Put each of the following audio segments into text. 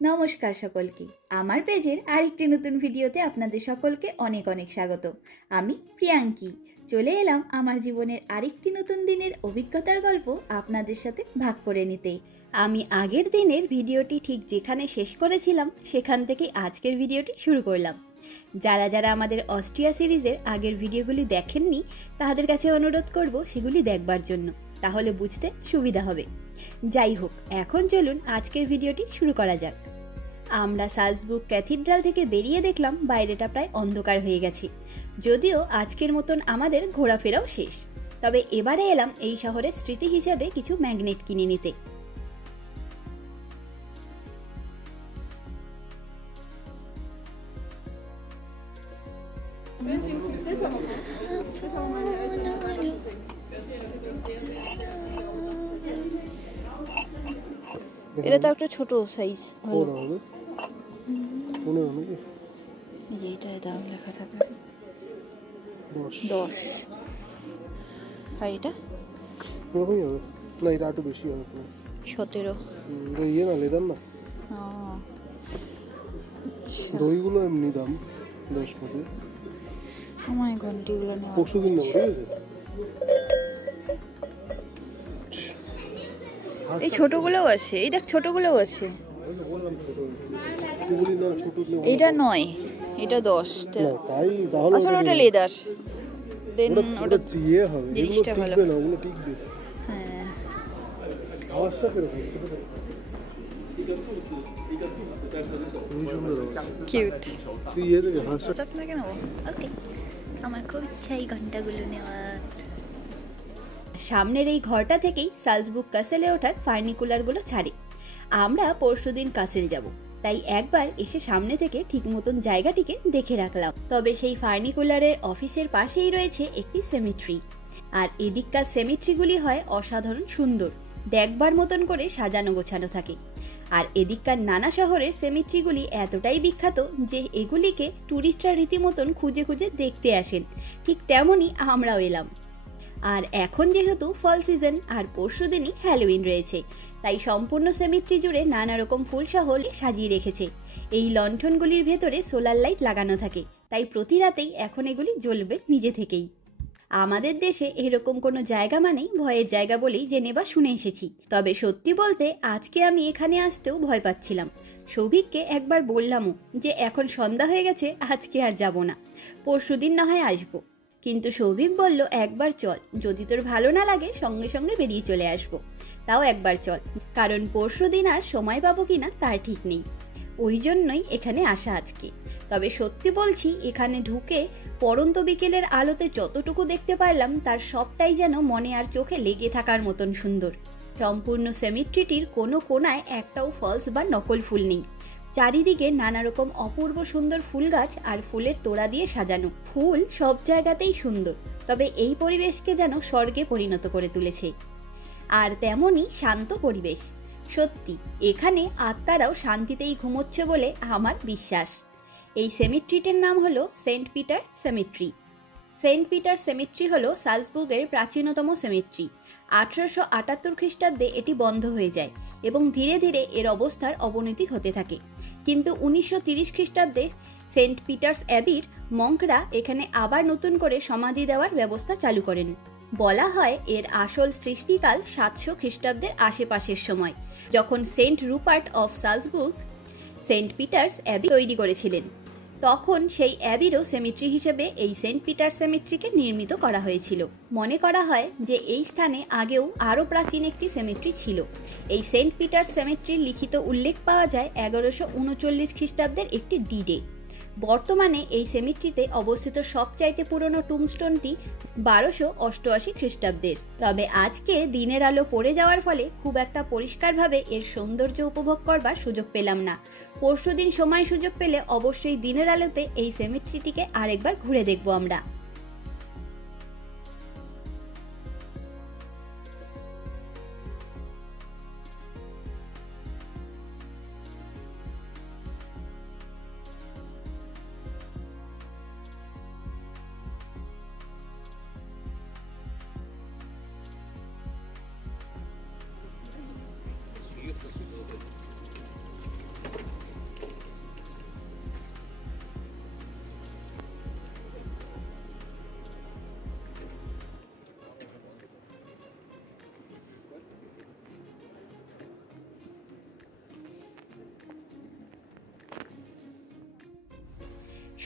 নমস্কার সকলকে, আমার পেজের আরেকটি নতুন ভিডিওতে আপনাদের সকলকে অনেক অনেক স্বাগত। আমি প্রিয়াঙ্কি চলে এলাম আমার জীবনের আরেকটি নতুন দিনের অভিজ্ঞতার গল্প আপনাদের সাথে ভাগ করে নিতে। আমি আগের দিনের ভিডিওটি ঠিক যেখানে শেষ করেছিলাম সেখান থেকেই আজকের ভিডিওটি শুরু করলাম। যারা যারা আমাদের অস্ট্রিয়া সিরিজের আগের ভিডিওগুলি দেখেননি তাদের কাছে অনুরোধ করব সেগুলি দেখবার জন্য, তাহলে বুঝতে সুবিধা হবে। যাই হোক, এখন চলুন আজকের ভিডিওটি শুরু করা যাক। আমরা সালজবুর্গ ক্যাথিড্রাল থেকে বেরিয়ে দেখলাম বাইরেটা প্রায় অন্ধকার হয়ে গেছে। যদিও আজকের মতন আমাদের ঘোরাফেরাও শেষ, তবে এবারে এলাম এই শহরের স্মৃতি হিসেবে কিছু ম্যাগনেট কিনে নিতে। এটা তো একটা ছোট সাইজ ভালো হবে। এইটার দাম লেখা থাকবে 10। আর এটা এরকমই হবে না, এটা একটু বেশি হবে 17। ইয়ে না, লেদার না। দড়িগুলো এমনি দাম 10 টাকা। আমার ঘন্টিগুলো নেওয়া পরশু দিন নেবো, ঠিক আছে? এই ছোটগুলোও আছে, এই দেখ ছোটগুলোও আছে। এটা 9, এটা 10। তাই তাহলে আসলে ওটা লেদার, দেন ওটা ইয়ে হবে, জিনিসটা ভালো না, ওগুলো টিকবে। হ্যাঁ, আওয়াজটা কিরকম? কিউট। তুই ইয়ে দেখে হাসটা চাট না কেন? ওকে, আমার খুব ইচ্ছা এই ঘন্টাগুলো নেওয়ার। সামনের এই ঘরটা থেকেই সালজবুর্গ ক্যাসেলে ওঠার ফার্নিকুলারগুলো ছাড়ে। আমরা পরশুদিন কাসেল যাব, তাই একবার এসে সামনে থেকে ঠিক মতন জায়গাটিকে দেখে রাখলাম। তবে সেই ফার্নিকুলারের অফিসের পাশেই রয়েছে একটি সেমিট্রি, আর এদিককার সেমিট্রিগুলি হয় অসাধারণ সুন্দর, দেখবার মতন করে সাজানো গোছানো থাকে। আর এদিককার নানা শহরের সেমিট্রিগুলি এতটাই বিখ্যাত যে এগুলিকে ট্যুরিস্টরা রীতিমতন খুঁজে খুঁজে দেখতে আসেন। ঠিক তেমনই আমরাও এলাম। আর এখন যেহেতু ফল সিজন আর পরশুদিনই হ্যালোউইন রয়েছে, তাই সম্পূর্ণ সেমিট্রি জুড়ে নানা রকম ফুল সহ সাজিয়ে রেখেছে। এই লণ্ঠনগুলির ভেতরে সোলার লাইট লাগানো থাকে, তাই প্রতি রাতেই এখন এগুলি জ্বলবে নিজে থেকেই। আমাদের দেশে এরকম কোনো জায়গা মানেই ভয়ের জায়গা বলেই জেনে বা শুনে এসেছি। তবে সত্যি বলতে আজকে আমি এখানে আসতেও ভয় পাচ্ছিলাম। সৌভিককে একবার বললামও যে এখন সন্ধ্যা হয়ে গেছে, আজকে আর যাব না, পরশুদিন না হয় আসবো। কিন্তু সৌভিক বলল একবার চল, যদি তোর ভালো না লাগে সঙ্গে সঙ্গে বেরিয়ে চলে আসবো, তাও একবার চল, কারণ পরশুদিন আর সময় পাবো কিনা তার ঠিক নেই। ওই জন্যই এখানে আসা আজকে। তবে সত্যি বলছি, এখানে ঢুকে পড়ন্ত বিকেলের আলোতে যতটুকু দেখতে পারলাম তার সবটাই যেন মনে আর চোখে লেগে থাকার মতন সুন্দর। সম্পূর্ণ সেমিট্রিটির কোনো কোনায় একটাও ফলস বা নকল ফুল নেই। চারিদিকে নানা রকম অপূর্ব সুন্দর ফুল গাছ আর ফুলের তোড়া দিয়ে সাজানো। ফুল সব জায়গাতেই সুন্দর, তবে এই পরিবেশকে যেন স্বর্গে পরিণত করে তুলেছে। আর তেমনই শান্ত পরিবেশ। সত্যি এখানে আত্মারাও শান্তিতেই ঘুমোচ্ছে বলে আমার বিশ্বাস। এই সেমিট্রিটির নাম হলো Saint Peter cemetery. Saint Peter cemetery হলো সালজবুর্গের প্রাচীনতম সেমিট্রি। 1878 খ্রিস্টাব্দে এটি বন্ধ হয়ে যায় এবং ধীরে ধীরে এর অবস্থার অবনতি হতে থাকে। কিন্তু 1930 খ্রিস্টাব্দে সেন্ট পিটার্স অ্যাবির মঙ্করা এখানে আবার নতুন করে সমাধি দেওয়ার ব্যবস্থা চালু করেন। বলা হয় এর আসল সৃষ্টিকাল 700 খ্রিস্টাব্দের আশেপাশের সময়, যখন Saint Rupert of Salzburg Saint Peter's Abbey তৈরি করেছিলেন। তখন সেই অ্যাবিরও সেমিট্রি হিসেবে এই সেন্ট পিটার সেমিট্রিকে নির্মিত করা হয়েছিল। মনে করা হয় যে এই স্থানে আগেও আরও প্রাচীন একটি সেমিট্রি ছিল। এই সেন্ট পিটার সেমিট্রির লিখিত উল্লেখ পাওয়া যায় 1139 খ্রিস্টাব্দের একটি ডিডে। বর্তমানে এই সেমিট্রিতে অবস্থিত সবচাইতে পুরনো টুমস্টোনটি 1288 খ্রিস্টাব্দের। তবে আজকে দিনের আলো পড়ে যাওয়ার ফলে খুব একটা পরিষ্কারভাবে এর সৌন্দর্য উপভোগ করবার সুযোগ পেলাম না। পরশুদিন সময় সুযোগ পেলে অবশ্যই দিনের আলোতে এই সেমিট্রিটিকে আরেকবার ঘুরে দেখব আমরা।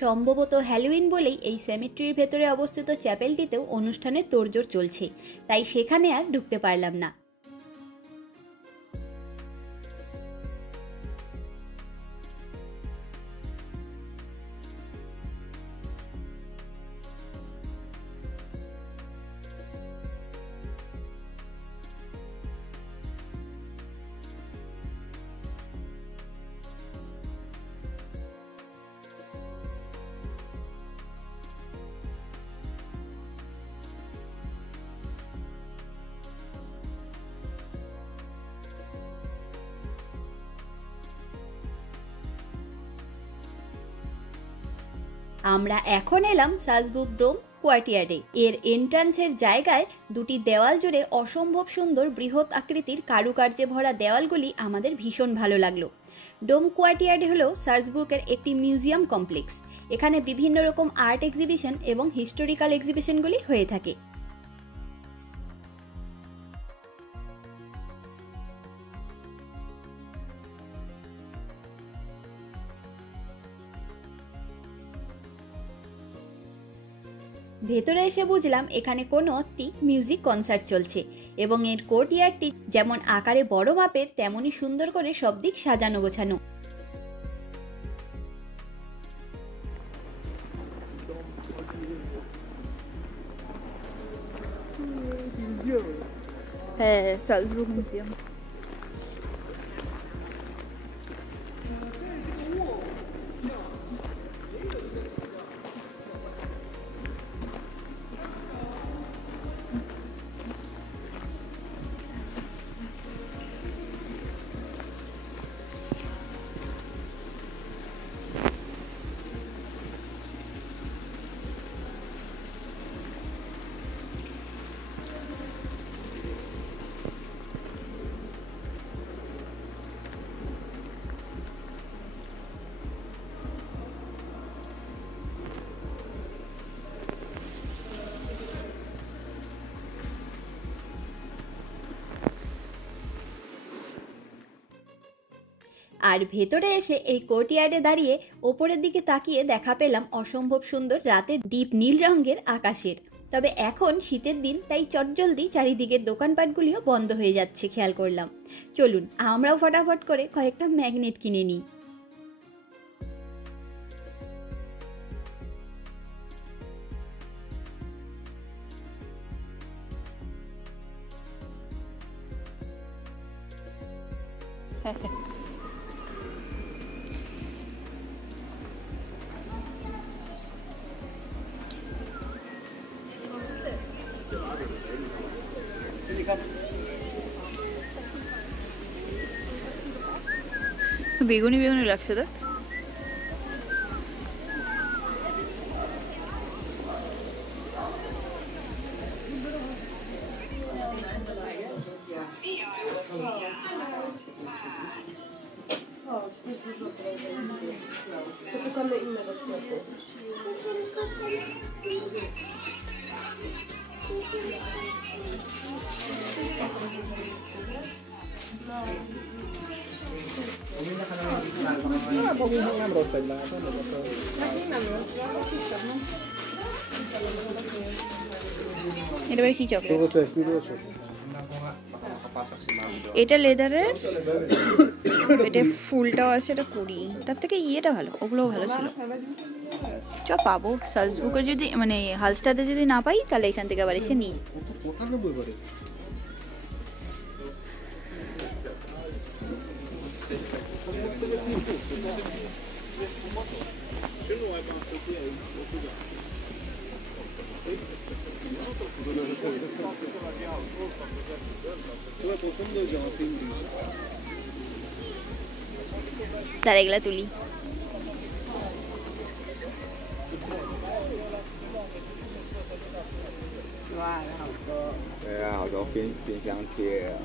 সম্ভবত হ্যালোউইন বলেই এই সেমেট্রির ভেতরে অবস্থিত চ্যাপেলটিতেও অনুষ্ঠানের তোড়জোড় চলছে, তাই সেখানে আর ঢুকতে পারলাম না। আমরা এখন এলাম সালজবুর্গ ডোম কোয়ার্টিয়ার্ডে। এর এন্ট্রান্সের জায়গায় দুটি দেওয়াল জুড়ে অসম্ভব সুন্দর বৃহৎ আকৃতির কারুকার্যে ভরা দেওয়ালগুলি আমাদের ভীষণ ভালো লাগলো। ডোম কোয়ার্টিয়ার্ড হলো সালজবুর্গের একটি মিউজিয়াম কমপ্লেক্স। এখানে বিভিন্ন রকম আর্ট এক্সিবিশন এবং হিস্টোরিক্যাল এক্সিবিশনগুলি হয়ে থাকে। ভেতরে এসে বুঝলাম এখানে কোনো একটি মিউজিক কনসার্ট চলছে এবং এর কোর্টইয়ার্ডটি যেমন আকারে বড় মাপের তেমনই সুন্দর করে সব দিক সাজানো গোছানো। হ্যাঁ, সালজবুর্গ মিউজিয়াম। আর ভেতরে এসে এই কোর্টইয়ার্ডে দাঁড়িয়ে ওপরের দিকে তাকিয়ে দেখা পেলাম অসম্ভব সুন্দর রাতের ডিপ নীল রঙের আকাশের। তবে এখন শীতের দিন, তাই চটজলদি চারিদিকের দোকানপাটগুলিও বন্ধ হয়ে যাচ্ছে খেয়াল করলাম। চলুন আমরাও ফটাফট করে কয়েকটা ম্যাগনেট কিনে নিই। বেগুনি বেগুনি লাগছে দেখ। এটা কি চকলেট? এটা লেদারের, এটা ফুলটাও আছে, এটা 20। তার থেকে ইয়েটা ভালো, ওগুলোও ভালো ছিল। চ পাবো সালজবুর্গে যদি মানে হালস্টাতে যদি না পাই তাহলে এখান থেকে আবার এসে নিই। তার এগুলা তুলি। 对啊，好多冰箱贴啊。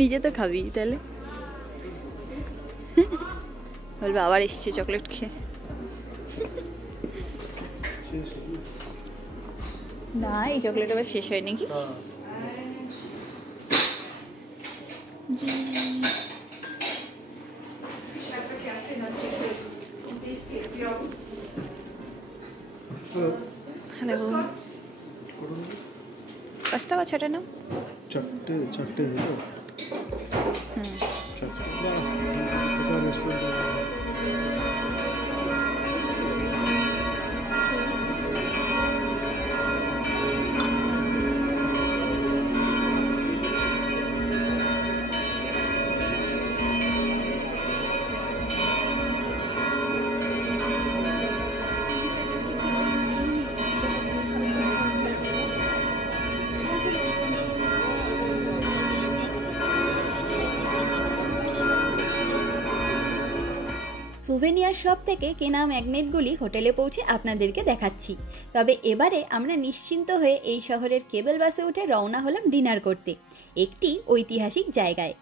নিজে তো খাবি তাহলে বলবে আবার এসছে চকলেট খেয়ে। না এই চকলেট আবার শেষ হয় নাকি? হ্যালো, 5টা বা 6টা নাও। চারটে চারটে হলো। হুম, চারটে কোথায় রেস্টুরেন্ট? সুভেনিয়ার শপ থেকে কেনা ম্যাগনেটগুলি হোটেলে পৌঁছে আপনাদেরকে দেখাচ্ছি। তবে এবারে আমরা নিশ্চিন্ত হয়ে এই শহরের কেবল বাসে উঠে রওনা হলাম ডিনার করতে একটি ঐতিহাসিক জায়গায়।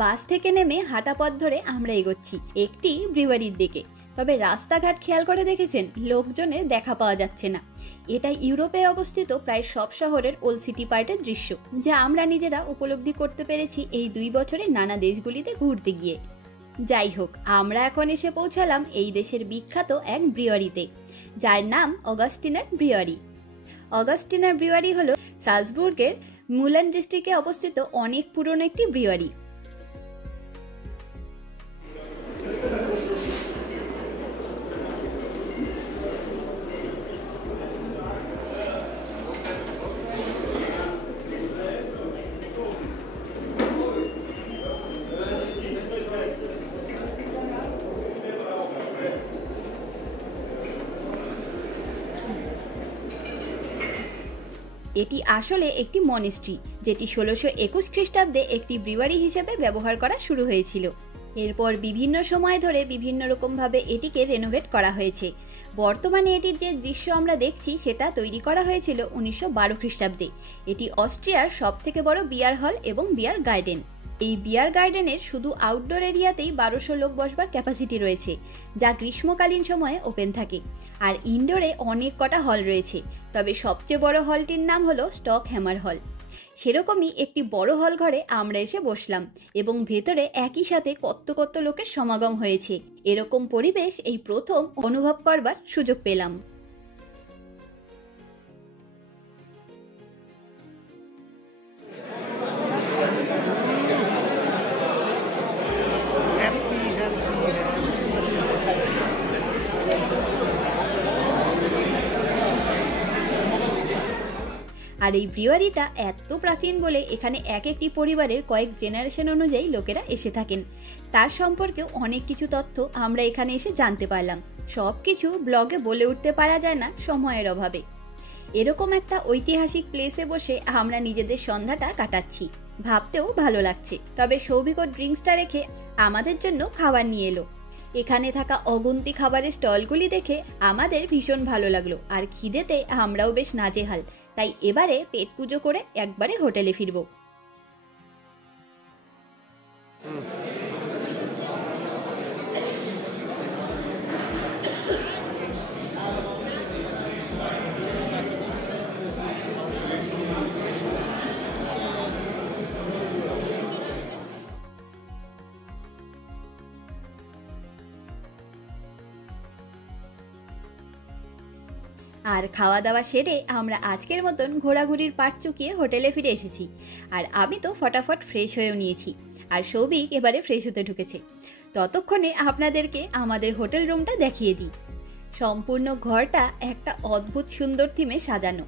বাস থেকে নেমে হাঁটা পথ ধরে আমরা এগোচ্ছি একটি ব্রিওয়ারির দিকে। তবে রাস্তাঘাট খেয়াল করে দেখেছেন, লোকজনের দেখা পাওয়া যাচ্ছে না। এটা ইউরোপে অবস্থিত প্রায় সব শহরের ওল্ড সিটি পার্টের দৃশ্য, যা আমরা নিজেরা উপলব্ধি করতে পেরেছি এই 2 বছরে নানা দেশগুলিতে ঘুরতে গিয়ে। যাই হোক, আমরা এখন এসে পৌঁছালাম এই দেশের বিখ্যাত এক ব্রিওয়ারিতে, যার নাম অগাস্টিনার ব্রিওয়ারি। অগাস্টিনার ব্রিওয়ারি হলো সালজবুর্গের মুলান ডিস্ট্রিক্টে অবস্থিত অনেক পুরনো একটি ব্রিওয়ারি। এটি আসলে একটি মনেস্ট্রি, যেটি 1621 খ্রিস্টাব্দে একটি ব্রিওয়ারি হিসেবে ব্যবহার করা শুরু হয়েছিল। এরপর বিভিন্ন সময় ধরে বিভিন্ন রকমভাবে এটিকে রেনোভেট করা হয়েছে। বর্তমানে এটির যে দৃশ্য আমরা দেখছি সেটা তৈরি করা হয়েছিল 1912 খ্রিস্টাব্দে। এটি অস্ট্রিয়ার সবথেকে বড় বিয়ার হল এবং বিয়ার গার্ডেন। এই বিয়ার গার্ডেনের শুধু আউটডোর এরিয়াতেই 1200 লোক বসবার ক্যাপাসিটি রয়েছে, যা গ্রীষ্মকালীন সময়ে ওপেন থাকে। আর ইনডোরে অনেক কটা হল রয়েছে, তবে সবচেয়ে বড় হলটির নাম হলো স্টক হ্যামার হল। সেরকমই একটি বড় হল ঘরে আমরা এসে বসলাম এবং ভেতরে একই সাথে কত কত লোকের সমাগম হয়েছে। এরকম পরিবেশ এই প্রথম অনুভব করবার সুযোগ পেলাম। আর এই ব্রিওয়ারিটা এত প্রাচীন বলে এখানে এক একটি পরিবারের কয়েক জেনারেশন অনুযায়ী লোকেরা এসে থাকেন। তার সম্পর্কেও অনেক কিছু তথ্য আমরা এখানে এসে জানতে পারলাম। সবকিছু ব্লগে বলে উঠতে পারা যায় না সময়ের অভাবে। এরকম একটা ঐতিহাসিক প্লেসে বসে আমরা নিজেদের সন্ধ্যাটা কাটাচ্ছি, ভাবতেও ভালো লাগছে। তবে সৌভিক ড্রিঙ্কসটা রেখে আমাদের জন্য খাবার নিয়ে এলো। এখানে থাকা অগুন্তি খাবারের স্টলগুলি দেখে আমাদের ভীষণ ভালো লাগলো, আর খিদেতে আমরাও বেশ নাজেহাল। তাই এবারে পেট পুজো করে একবারে হোটেলে ফিরবো। আর খাওয়া দাওয়া সেরে আমরা আজকের মতন ঘোরাঘুরির পাট চুকিয়ে হোটেলে ফিরে এসেছি। আর আমি তো ফটাফট ফ্রেশ হয়েও নিয়েছি, আর সৌভিক এবারে ফ্রেশ হতে ঢুকেছে। ততক্ষণে আপনাদেরকে আমাদের হোটেল রুমটা দেখিয়ে দিই। সম্পূর্ণ ঘরটা একটা অদ্ভুত সুন্দর থিমে সাজানো,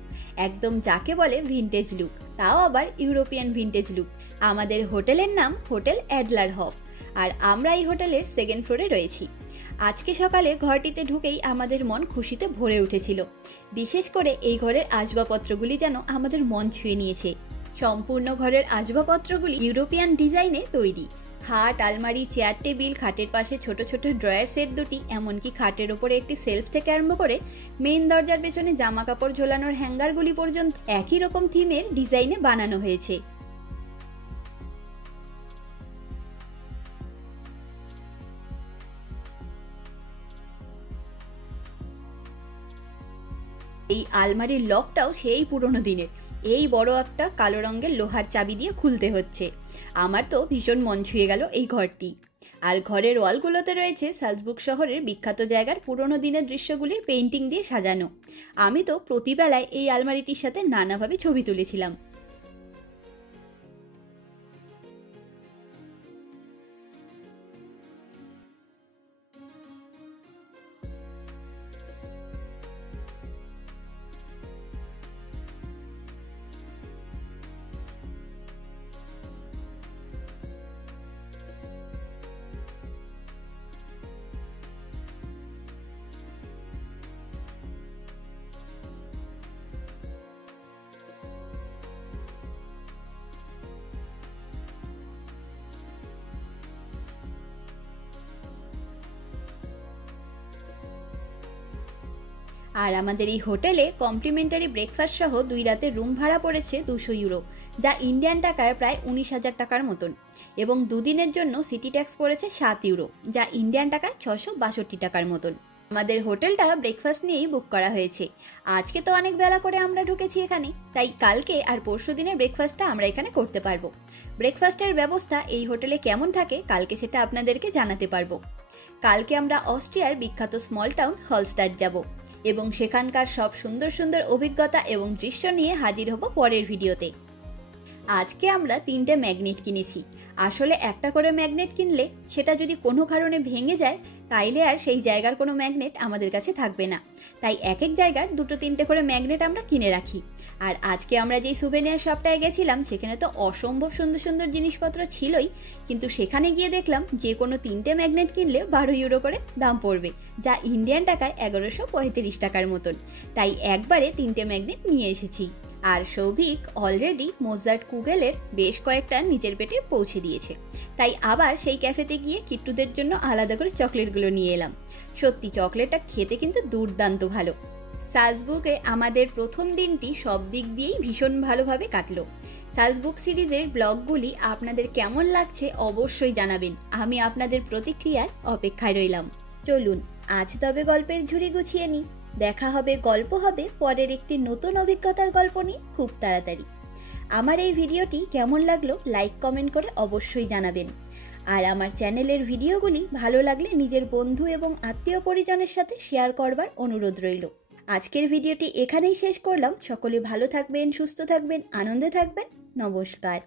একদম যাকে বলে ভিনটেজ লুক, তাও আবার ইউরোপিয়ান ভিনটেজ লুক। আমাদের হোটেলের নাম হোটেল অ্যাডলার হফ, আর আমরা এই হোটেলের 2nd ফ্লোরে রয়েছি। আজকে সকালে ঘরটিতে ঢুকেই আমাদের মন খুশিতে ভরে উঠেছিল। বিশেষ করে এই ঘরের আসবাবপত্রগুলি যেন আমাদের মন ছুঁয়ে নিয়েছে। সম্পূর্ণ ঘরের আসবাবপত্রগুলি ইউরোপিয়ান ডিজাইনে তৈরি। খাট, আলমারি, চেয়ার টেবিল, খাটের পাশে ছোট ছোট ড্রয়ার সেট দুটি, এমনকি খাটের ওপরে একটি সেলফ থেকে আরম্ভ করে মেইন দরজার পেছনে জামা কাপড় ঝোলানোর হ্যাঙ্গারগুলি পর্যন্ত একই রকম থিমের ডিজাইনে বানানো হয়েছে। এই আলমারির লকটাও সেই পুরনো দিনের, এই বড় একটা কালো রঙের লোহার চাবি দিয়ে খুলতে হচ্ছে। আমার তো ভীষণ মন ছুঁয়ে গেল এই ঘরটি। আর ঘরের ওয়ালগুলোতে রয়েছে সালজবুর্গ শহরের বিখ্যাত জায়গার পুরনো দিনের দৃশ্যগুলির পেইন্টিং দিয়ে সাজানো। আমি তো প্রতিবেলায় এই আলমারিটির সাথে নানাভাবে ছবি তুলেছিলাম। আর আমাদের এই হোটেলে কমপ্লিমেন্টারি ব্রেকফাস্ট সহ 2 রাতের রুম ভাড়া পড়েছে 200 ইউরো, যা ইন্ডিয়ান টাকায় প্রায় 19,000 টাকার মতন। এবং 2 দিনের জন্য সিটি ট্যাক্স পড়েছে 7 ইউরো, যা ইন্ডিয়ান টাকায় 662 টাকার মতন। আমাদের হোটেলটা ব্রেকফাস্ট নিয়েই বুক করা হয়েছে। আজকে তো অনেক বেলা করে আমরা ঢুকেছি এখানে, তাই কালকে আর পরশু দিনের ব্রেকফাস্টটা আমরা এখানে করতে পারবো। ব্রেকফাস্টের ব্যবস্থা এই হোটেলে কেমন থাকে কালকে সেটা আপনাদেরকে জানাতে পারবো। কালকে আমরা অস্ট্রিয়ার বিখ্যাত স্মল টাউন হলস্টাড যাব এবং সেখানকার সব সুন্দর সুন্দর অভিজ্ঞতা এবং দৃশ্য নিয়ে হাজির হব পরের ভিডিওতে। আজকে আমরা 3টে ম্যাগনেট কিনেছি। আসলে একটা করে ম্যাগনেট কিনলে সেটা যদি কোনো কারণে ভেঙে যায় তাইলে আর সেই জায়গার কোনো ম্যাগনেট আমাদের কাছে থাকবে না, তাই এক এক জায়গার 2-3টে করে ম্যাগনেট আমরা কিনে রাখি। আর আজকে আমরা যেই সুভেনিয়ার শপটায় গেছিলাম সেখানে তো অসম্ভব সুন্দর সুন্দর জিনিসপত্র ছিলই, কিন্তু সেখানে গিয়ে দেখলাম যে কোনো 3টে ম্যাগনেট কিনলে 12 ইউরো করে দাম পড়বে, যা ইন্ডিয়ান টাকায় 1135 টাকার মতন। তাই একবারে 3টে ম্যাগনেট নিয়ে এসেছি। আর সৌভিক অলরেডি মোজার্ট কুগেলের বেশ কয়েকটা নিজের পেটে পৌঁছে দিয়েছে, তাই আবার সেই ক্যাফেতে গিয়ে কিট্টুদের জন্য আলাদা করে চকলেটগুলো নিয়ে এলাম। সত্যি চকলেটটা খেতে কিন্তু দুর্দান্ত ভালো। সালজবুর্গে আমাদের প্রথম দিনটি সব দিক দিয়েই ভীষণ ভালোভাবে কাটলো। সালজবুর্গ সিরিজের ব্লগগুলি আপনাদের কেমন লাগছে অবশ্যই জানাবেন, আমি আপনাদের প্রতিক্রিয়ার অপেক্ষায় রইলাম। চলুন আজ তবে গল্পের ঝুড়ি গুছিয়ে নিই। দেখা হবে, গল্প হবে পরের একটি নতুন অভিজ্ঞতার গল্প নিয়ে খুব তাড়াতাড়ি। আমার এই ভিডিওটি কেমন লাগলো লাইক কমেন্ট করে অবশ্যই জানাবেন। আর আমার চ্যানেলের ভিডিওগুলি ভালো লাগলে নিজের বন্ধু এবং আত্মীয় পরিজনের সাথে শেয়ার করবার অনুরোধ রইল। আজকের ভিডিওটি এখানেই শেষ করলাম। সকলে ভালো থাকবেন, সুস্থ থাকবেন, আনন্দে থাকবেন। নমস্কার।